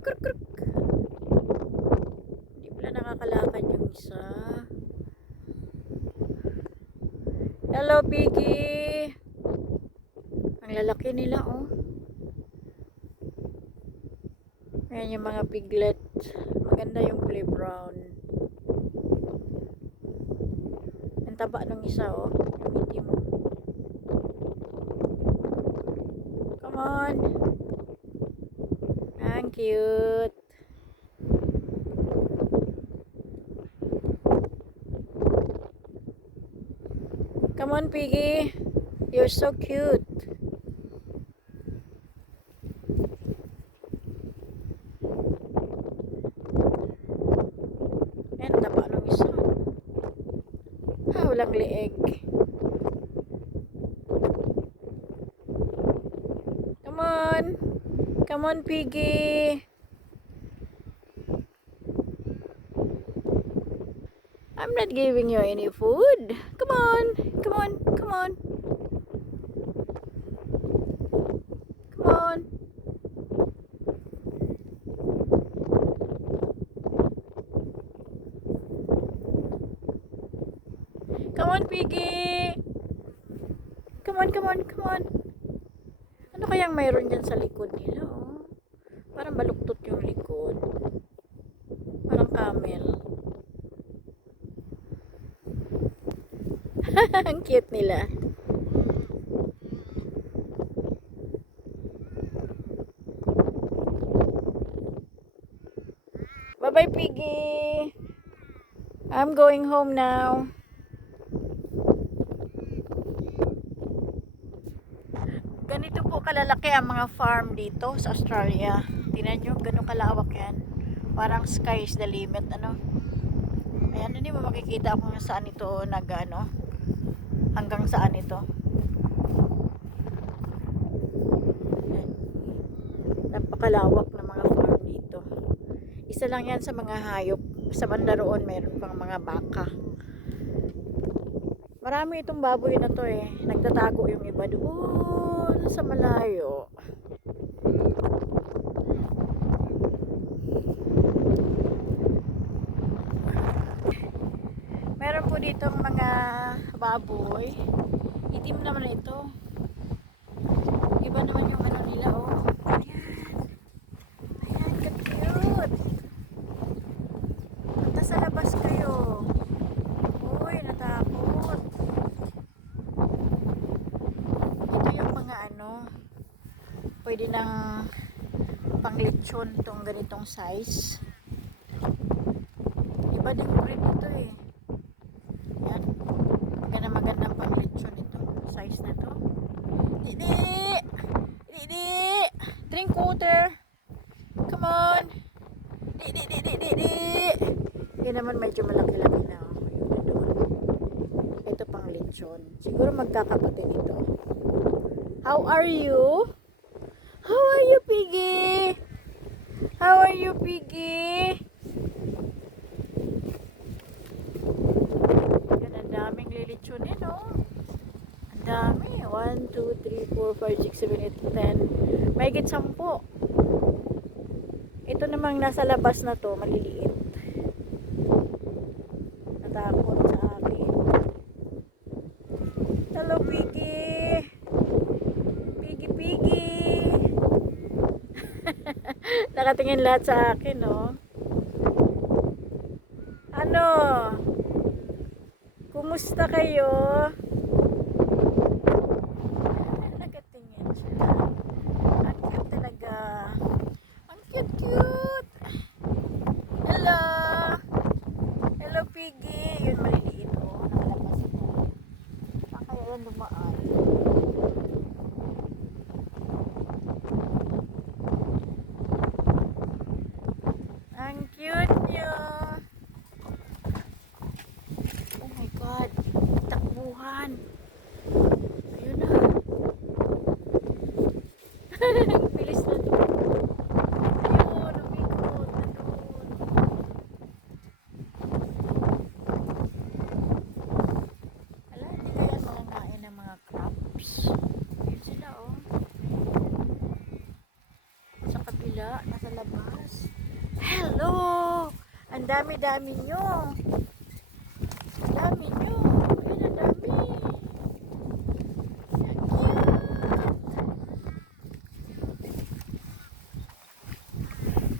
kruk, kruk, kruk. Hindi pala nakakalakad yung isa. Hello, Piggy. Ang lalaki nila, oh. Ayan yung mga piglet. Maganda yung kulay brown. Ang taba ng isa, oh. Yung itim, oh. Come on. Ang cute. Come on, Piggy. You're so cute. Ayan, taba ng isa. Walang leeg. Come on. Come on, Piggy. I'm not giving you any food. Come on. Come on. Come on. Come on. Come on, Piggy. Come on, come on, come on. Ano kayang mayroon dyan sa likod nila, oh? Parang baluktot yung likod. Parang camel. Ang cute nila. Bye-bye, Piggy. I'm going home now. Ganito po kalalaki ang mga farm dito sa Australia. Tingnan nyo, ganun kalawak yan. Parang sky is the limit, ano. Ayan, hindi mo makikita kung saan ito ano, hanggang saan ito. Ayan. Napakalawak ng mga farm dito. Isa lang yan sa mga hayop. Sa banda roon, mayroon pang mga baka. Marami itong baboy na to eh. Nagtatago yung iba doon sa malayo. Meron po ditong mga baboy. Itim naman ito. Iba naman yung ano nila, oh. Ayan. Ayan, ka-cute. Punta sa labas kayo. Uy, natakot. Ito yung mga ano, pwede nang panglitsyon itong ganitong size. Iba din breed ito eh. Yan. Magandang panglitsyon ito. Size na to. Didi! Didi! Drink water! Come on! Didi! Didi! Didi! Yan naman medyo malaki-laki na. Ito pang lechon. Siguro magkakapatid ito. How are you? How are you, Piggy? How are you, Piggy? Yan, ang daming lilichonin, no? Ang dami. 1, 2, 3, 4, 5, 6, 7, 8, 10. Mahigit 10. Ito namang nasa labas na to, maliliit. Natakot sa akin. Hello, Piggy. Piggy, Piggy. Nakatingin lahat sa akin, no? Ano? Kumusta kayo? Nakatingin siya. Ang cute talaga. Ang cute, cute. Hello. Hello, Piggy. Yun, maliliit, oh. Nakalabas ko. Saan kayo yan dumaan? Ang cute nyo. Oh my God. Takbuhan. Ayun na. Bilis na. Ayun, umikot. Ala, hindi kaya mangangain ng mga crabs. Ayun sila, oh. Sa kabila, nasa labas. Hello! Ang dami-dami nyo. Ang dami nyo.